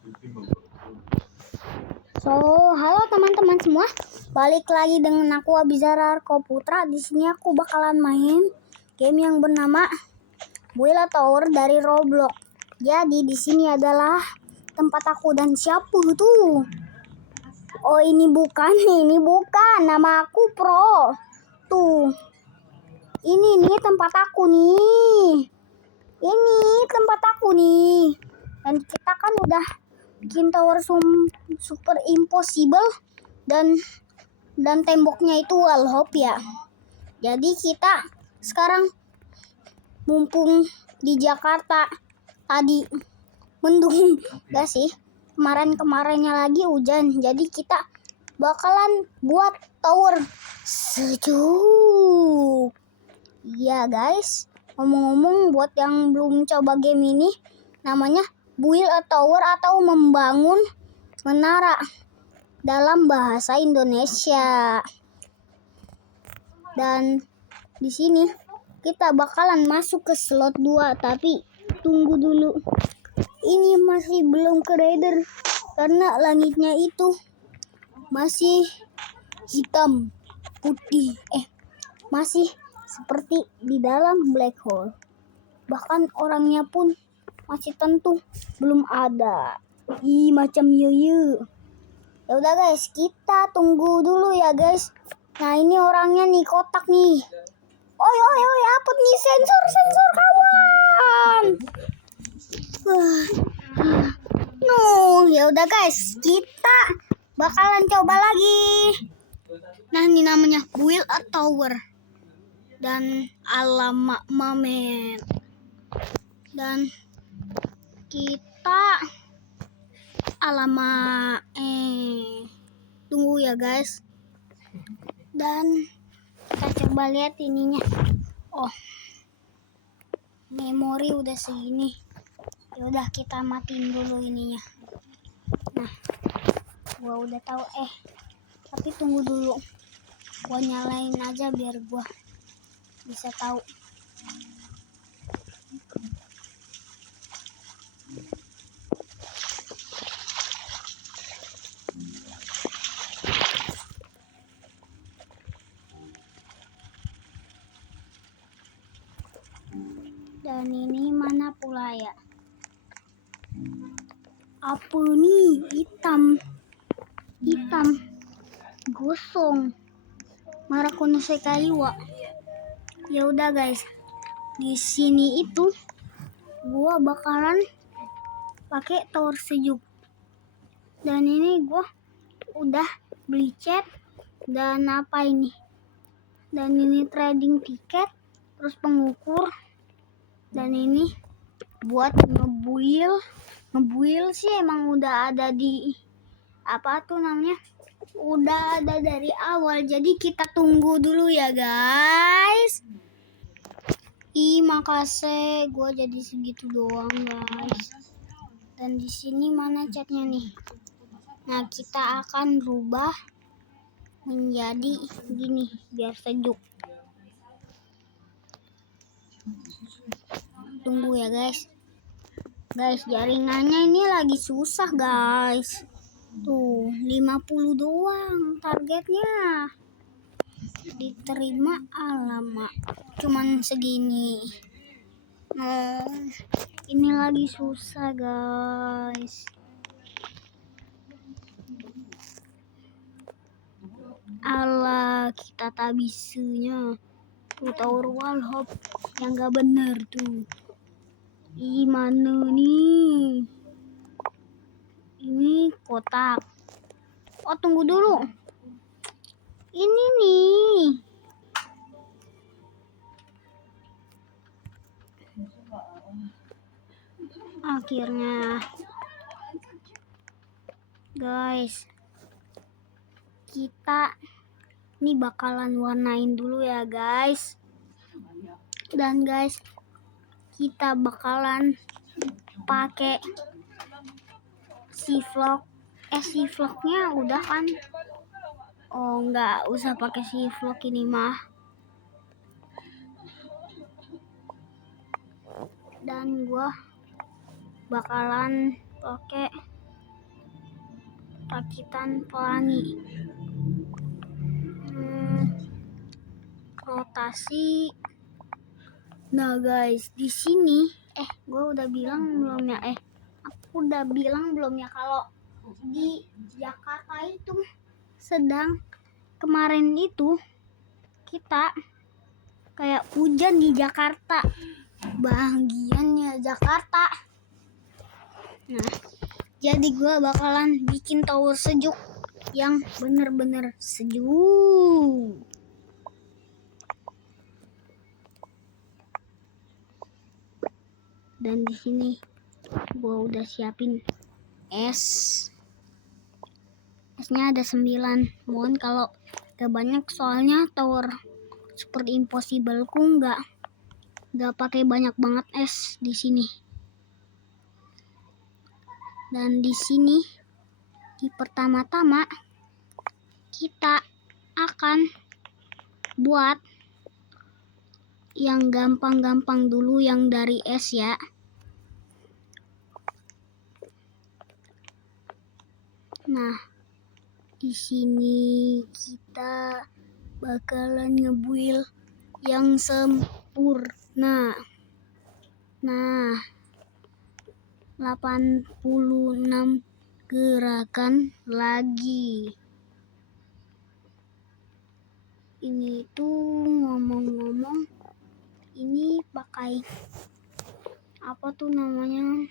So, halo teman-teman semua, balik lagi dengan aku Abizar Putra. Di sini aku bakalan main game yang bernama Build Tower dari Roblox. Jadi di sini adalah tempat aku dan siapa tuh? Oh ini bukan nama aku Pro. Tuh, ini nih tempat aku nih. Ini tempat aku nih. Dan kita kan udah bikin tower super impossible dan temboknya itu wall hop ya. Jadi kita sekarang mumpung di Jakarta tadi mendung gak sih, kemarinnya lagi hujan, jadi kita bakalan buat tower sejuk ya guys. Ngomong-ngomong, buat yang belum coba game ini, namanya build a tower atau membangun menara dalam bahasa Indonesia. Dan di sini kita bakalan masuk ke slot 2, tapi tunggu dulu. Ini masih belum ke raider karena langitnya itu masih hitam putih. Masih seperti di dalam black hole. Bahkan orangnya pun masih tentu belum ada. Macam ya udah guys, kita tunggu dulu ya guys. Nah ini orangnya nih, kotak nih. Oi apa nih, sensor kawan. No, ya udah guys, kita bakalan coba lagi. Nah ini namanya Build a Tower dan alamak mamen. Dan kita alamak tunggu ya guys. Dan kita coba lihat ininya. Oh, memori udah segini. Ya udah kita matiin dulu ininya. Nah, gua udah tahu tapi tunggu dulu. Gua nyalain aja biar gua bisa tahu. Dan ini mana pula ya? Apa nih? Hitam gosong. Marakono Sekai wa. Ya udah guys, di sini itu gua bakalan pakai tower sejuk. Dan ini gua udah beli cat dan apa ini? Dan ini trading tiket, terus pengukur. Dan ini buat ngebuild sih emang udah ada di apa tuh namanya? Udah ada dari awal. Jadi kita tunggu dulu ya guys. Makasih, gua jadi segitu doang guys. Dan di sini mana catnya nih? Nah, kita akan rubah menjadi gini biar sejuk. Tunggu ya guys. Guys, jaringannya ini lagi susah guys. Tuh, 50 doang targetnya. Diterima alamak. Cuman segini. Nah, ini lagi susah guys. Alah, kita tak bisanya. Tuh tower wall hop yang gak bener tuh. Mana nih? Ini kotak. Oh tunggu dulu. Ini nih. Akhirnya. Guys. Kita ini bakalan warnain dulu ya guys. Dan guys, kita bakalan pakai C-Vlog. C-Vlognya udah kan? Oh nggak usah pakai C-Vlog ini mah. Dan gua bakalan pakai rakitan pelangi. Rotasi. Nah guys, di sini gue udah bilang belum ya? Aku udah bilang belum ya kalau di Jakarta itu sedang kemarin itu kita kayak hujan di Jakarta. Bahagiannya Jakarta. Nah, jadi gue bakalan bikin tower sejuk yang bener-bener sejuk. Dan di sini gue udah siapin es. Esnya ada 9. Mohon kalau gak banyak soalnya tower super impossible ku nggak pakai banyak banget es di sini. Dan di sini di pertama-tama kita akan buat yang gampang-gampang dulu yang dari es ya. Nah, di sini kita bakalan ngebuild yang sempurna. Nah, 86 gerakan lagi. Ini tuh ngomong-ngomong, ini pakai apa tuh namanya?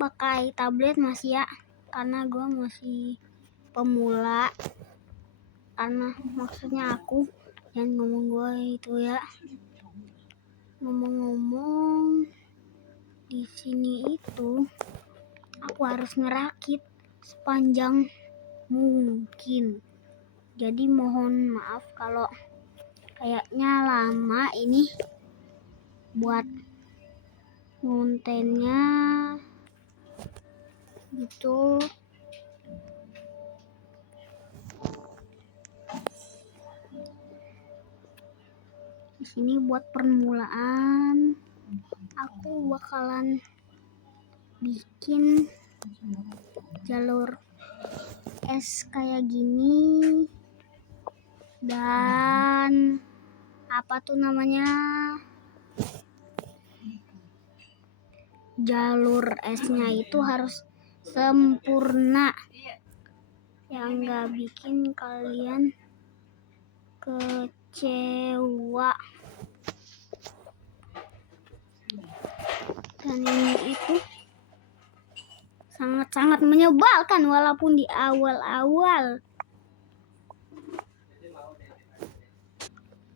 Pakai tablet masih ya, karena gue masih pemula. Karena maksudnya aku jangan ngomong gue itu ya. Ngomong-ngomong, di sini itu aku harus ngerakit sepanjang mungkin. Jadi mohon maaf kalau kayaknya lama ini buat kontennya gitu. Di sini buat permulaan aku bakalan bikin jalur es kayak gini. Dan apa tuh namanya, jalur esnya itu harus sempurna yang nggak bikin kalian kecewa. Dan ini itu sangat-sangat menyebalkan walaupun di awal-awal.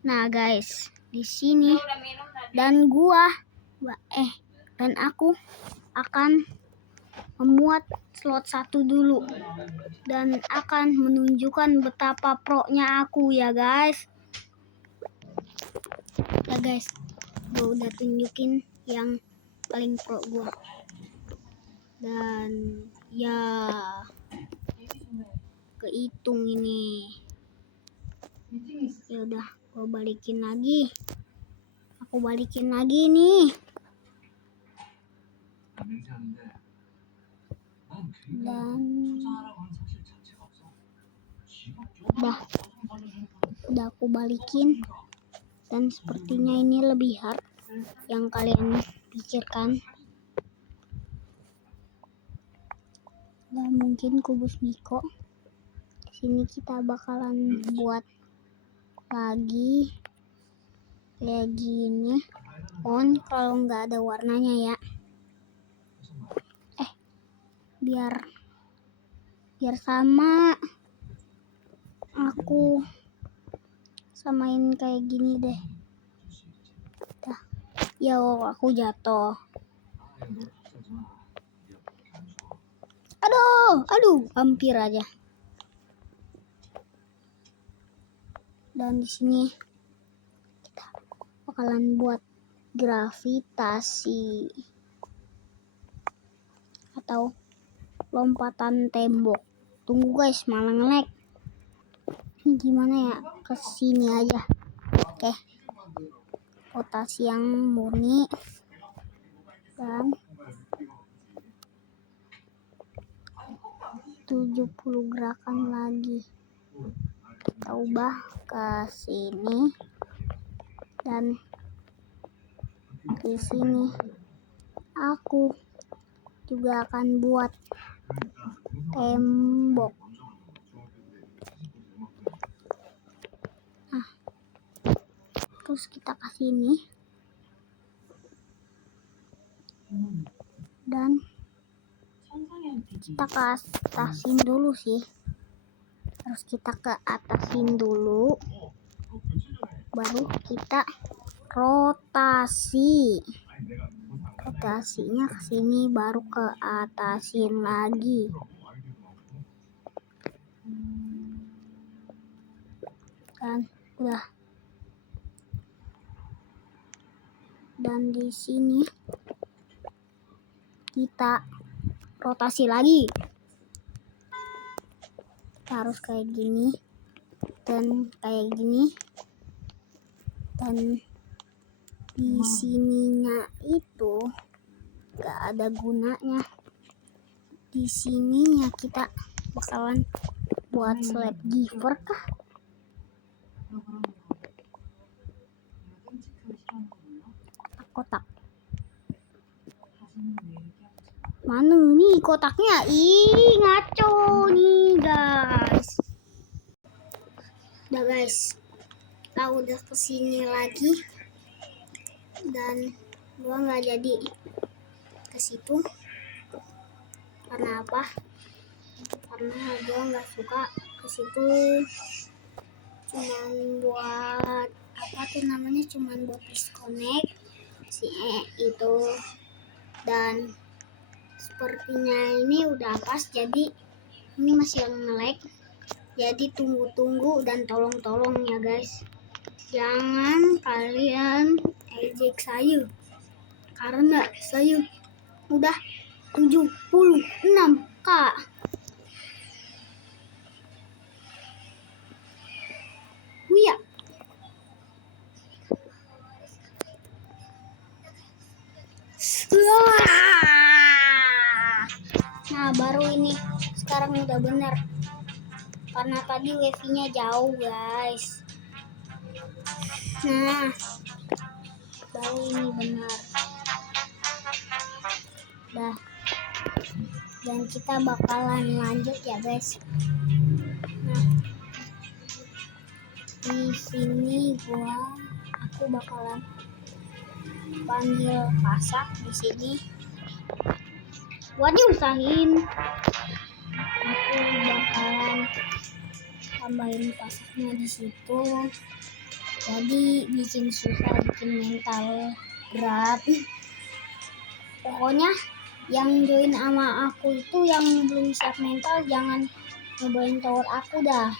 Nah guys, di sini dan aku akan memuat slot 1 dulu dan akan menunjukkan betapa pro-nya aku ya guys. Ya guys, gue udah tunjukin yang paling pro gue. Dan ya kehitung ini. Ya udah, gue balikin lagi. Aku balikin lagi nih. Dan udah aku balikin. Dan sepertinya ini lebih hard yang kalian pikirkan. Dan mungkin kubus Miko. Di sini kita bakalan buat lagi kayak gini. Kalau nggak ada warnanya ya. Biar sama. Aku samain kayak gini deh. Ya aku jatuh. Aduh, hampir aja. Dan di sini kita bakalan buat gravitasi atau lompatan tembok. Tunggu guys, malah nge-lag. Ini gimana ya? Kesini aja. Oke. Rotasi yang murni. Dan 70 gerakan lagi. Kita ubah ke sini, dan di sini aku juga akan buat tembok. Nah, terus kita ke sini dan kita ke atasin dulu sih. Terus kita ke atasin dulu, baru kita rotasi. Rotasinya ke sini, baru ke atasin lagi. Dan udah. Dan di sini kita rotasi lagi. Kita harus kayak gini dan kayak gini. Dan di sininya itu gak ada gunanya. Di sininya kita bakalan buat slab giver kah? Kotak. Mana nih kotaknya? Ih, ngaco nih guys. Udah guys, kita udah kesini lagi dan gua nggak jadi ke situ. Karena apa? Karena gua nggak suka ke situ. Cuman buat apa tuh namanya? Cuman buat disconnect si itu. Dan sepertinya ini udah pas, jadi ini masih nge-lag. Jadi tunggu-tunggu dan tolong ya guys, jangan kalian ejek saya, karena saya udah 76k. Iya. Nah, baru ini sekarang udah bener. Karena tadi wifi-nya jauh guys. Nah, baru ini benar. Dah. Dan kita bakalan lanjut ya guys. Nah, di sini aku bakalan panggil pasak di sini. Buat diusahin. Aku bakalan tambahin pasaknya di situ. Jadi bikin susah, bikin mental berat. Pokoknya yang join sama aku itu yang belum siap mental jangan nyobain tower aku dah.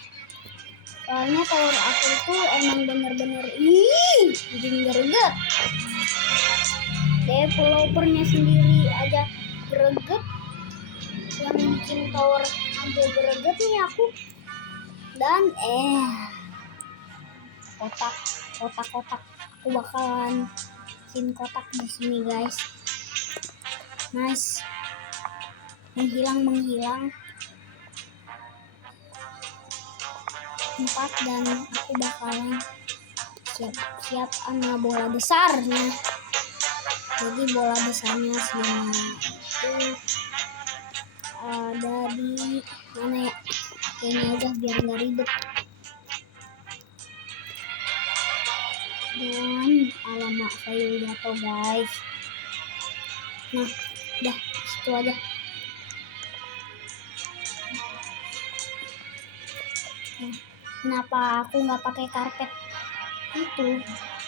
Soalnya tower aku itu emang bener-bener bikin greget. Developernya sendiri aja greget, yang bikin tower aja greget nih aku. Dan kotak aku bakalan bikin kotak di sini guys. Nice, menghilang 4, dan aku bakalan siap sama bola besarnya. Jadi bola besarnya itu ada di mana ya? Kayaknya aja biar nggak ribet. Dan alamak, saya jatuh guys. Nah, udah situ aja. Nah, kenapa aku nggak pakai karpet itu?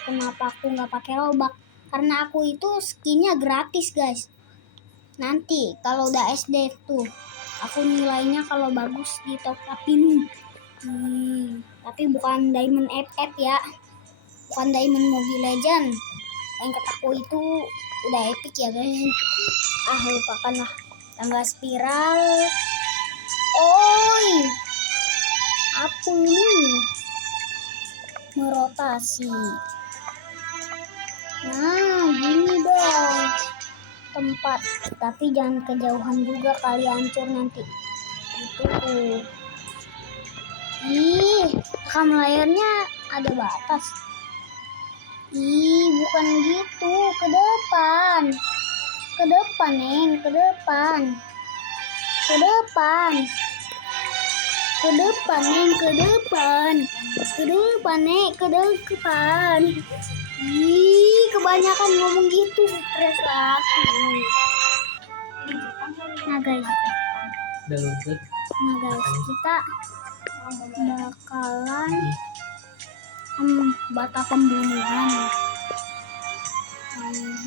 Kenapa aku nggak pakai robak? Karena aku itu skinnya gratis guys. Nanti kalau udah SD tuh, aku nilainya kalau bagus di top upin. Tapi bukan Diamond FF ya, bukan Diamond Mobile Legend. Yang kataku itu udah epic ya guys. Lupakan lah. Tangga spiral. Oi, apa ini? Merotasi. Nah, gini dong tempat, tapi jangan kejauhan juga kali hancur nanti. Itu tuh. Ih, rekam layarnya ada batas. Ih, bukan gitu. Ke depan. Ke depan, Neng. Ke depan. Ke depan. Ke depan, Neng. Ke depan. Ke depan, Neng. Ke depan. Ih, kebanyakan ngomong gitu. Stres aku. Nah, guys. Nah, guys. Kita bakalan bata pembunuhan.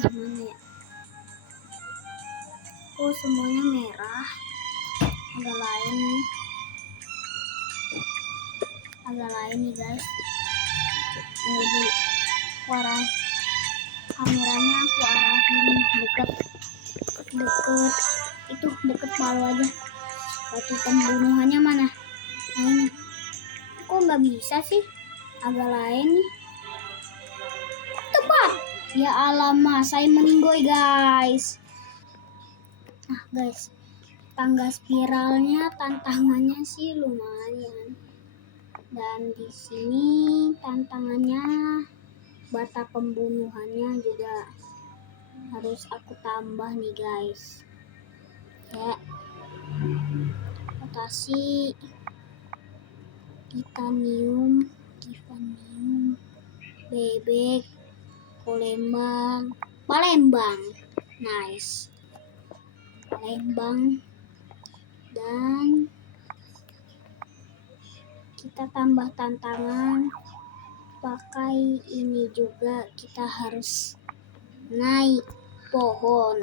Gimana ya? Oh, semuanya merah. Agak lain nih. Agak lain nih, guys. Ini dulu. Arah kameranya aku arahin deket. Itu deket palu aja. Batu pembunuhannya mana? Nah, ini. Kok nggak bisa sih? Agak lain nih. Tepat. Ya alamak, saya meninggoy, guys. Nah, guys. Tangga spiralnya tantangannya sih lumayan. Dan di sini tantangannya bata pembunuhannya juga harus aku tambah nih, guys. Ya. Rotasi titanium, bebek, Palembang. Nice. Palembang. Dan kita tambah tantangan pakai ini juga, kita harus naik pohon.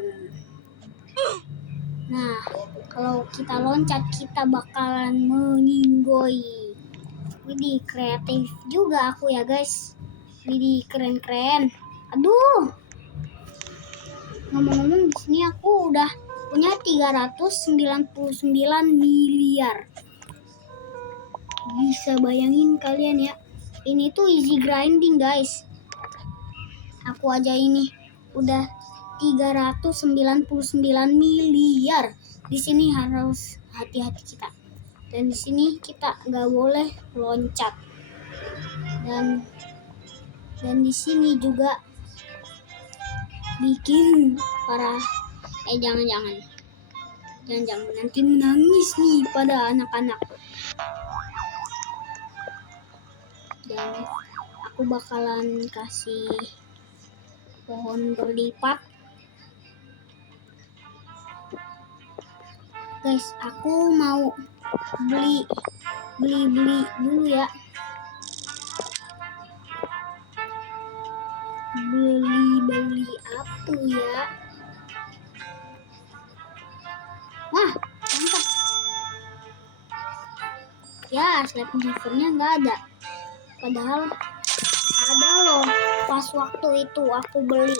Nah, kalau kita loncat kita bakalan meninggoy. Widih, kreatif juga aku ya, guys. Widih, keren-keren. Aduh. Ngomong-ngomong, di sini aku udah punya 399 miliar. Bisa bayangin kalian ya. Ini tuh easy grinding, guys. Aku aja ini udah 399 miliar. Di sini harus hati-hati kita. Dan di sini kita nggak boleh loncat. Dan di sini juga bikin para jangan nanti menangis nih pada anak-anak. Dan aku bakalan kasih pohon berlipat. Guys, aku mau beli dulu ya. Beli apa ya? Wah, mantap. Ya, slap givernya nggak ada. Padahal ada loh. Pas waktu itu aku beli.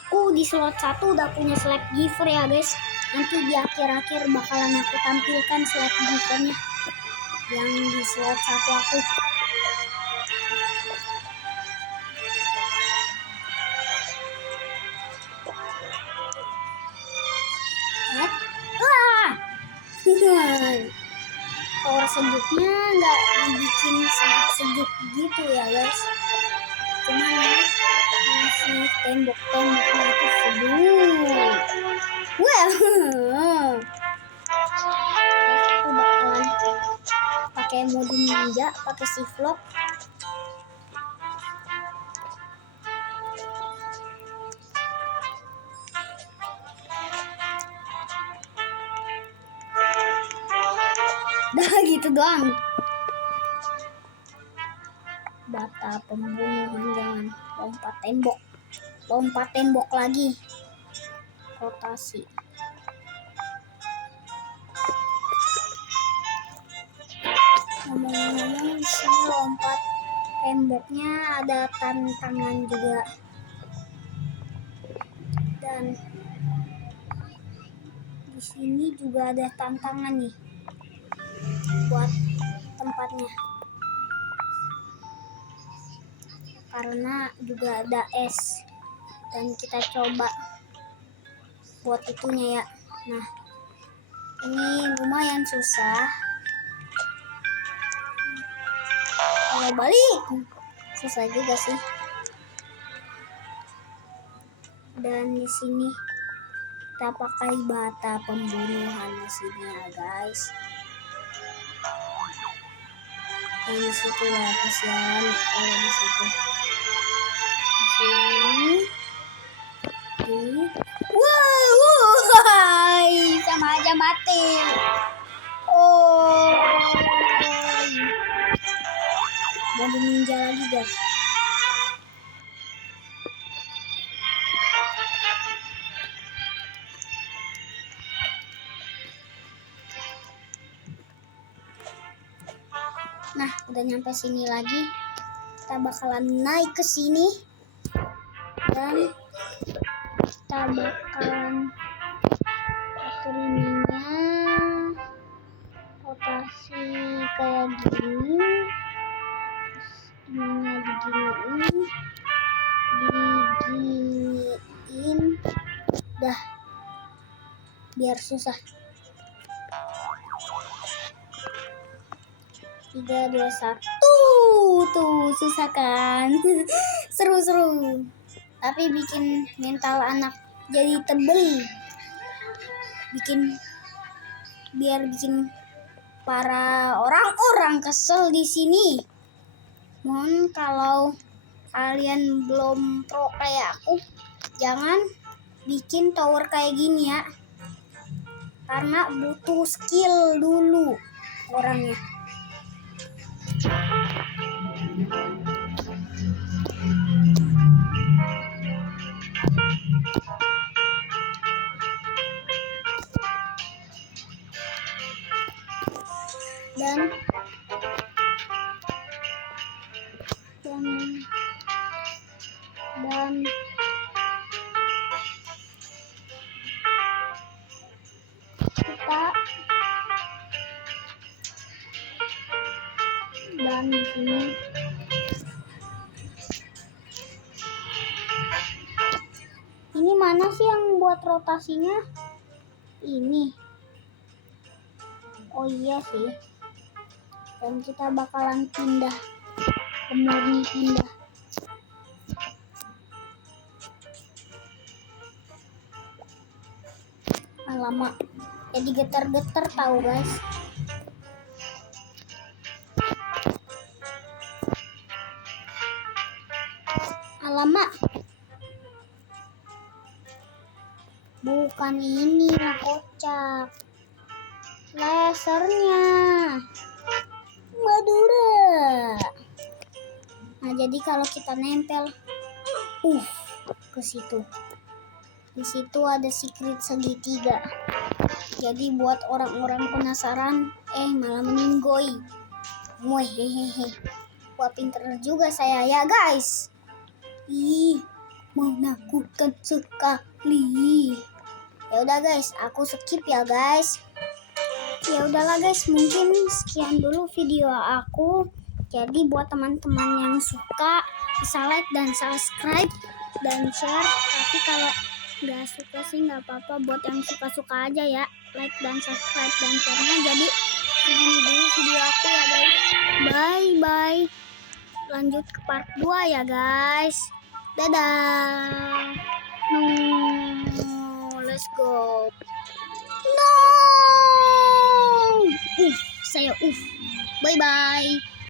Aku di slot 1 udah punya slap giver ya, guys. Nanti di akhir-akhir bakalan aku tampilkan slap givernya yang di slot 1 aku. Power sejuknya nggak dibikin sejuk-sejuk gitu ya, guys. Cuma masih tembok-temboknya itu sejuk. Well, aku bakalan pakai mode ninja, pakai shiflock. Dah gitu doang. Bata pembunuhan, jangan lompat tembok lagi. Rotasi. Ngomong-ngomong, di sini lompat temboknya ada tantangan juga. Dan di sini juga ada tantangan nih buat tempatnya. Karena juga ada es. Dan kita coba buat itunya ya. Nah, Ini lumayan susah. Kalau balik susah juga sih. Dan di sini kita pakai bata pembunuhan di sini ya guys. Di situ lah, kasihan kalau di situ. Di sini. Wow, sama aja mati. Oh, jadi ninja lagi guys. Nah, udah nyampe sini lagi. Kita bakalan naik ke sini dan kita bakalan atur ininya, rotasi kayak gini, ininya diginiin, dah biar susah. 3, 2, 1. Tuh susah kan? Seru-seru. Tapi bikin mental anak jadi tebel. Bikin para orang-orang kesel di sini. Mohon kalau kalian belum pro kayak aku, jangan bikin tower kayak gini ya. Karena butuh skill dulu orangnya. Dan di sini ini mana sih yang buat rotasinya? Ini. Oh iya sih. Dan kita bakalan pindah ke murni pindah. Alamak, jadi getar-getar tahu guys. Alamak, bukan ini lah, kocak. Lasernya Madura. Nah, jadi kalau kita nempel ke situ. Di situ ada secret segitiga. Jadi buat orang-orang penasaran, malah meninggoy. Hehehe. Wah, pinter juga saya ya guys. Ih, menakutkan sekali. Ya udah guys, aku skip ya guys. Ya udahlah guys, mungkin sekian dulu video aku. Jadi buat teman-teman yang suka bisa like dan subscribe dan share. Tapi kalau nggak suka sih nggak apa-apa, buat yang suka-suka aja ya, like dan subscribe dan share-nya. Jadi segini dulu video aku ya guys. Bye bye. Lanjut ke part 2 ya guys. Dadah. Let's go. No. Saya Bye bye.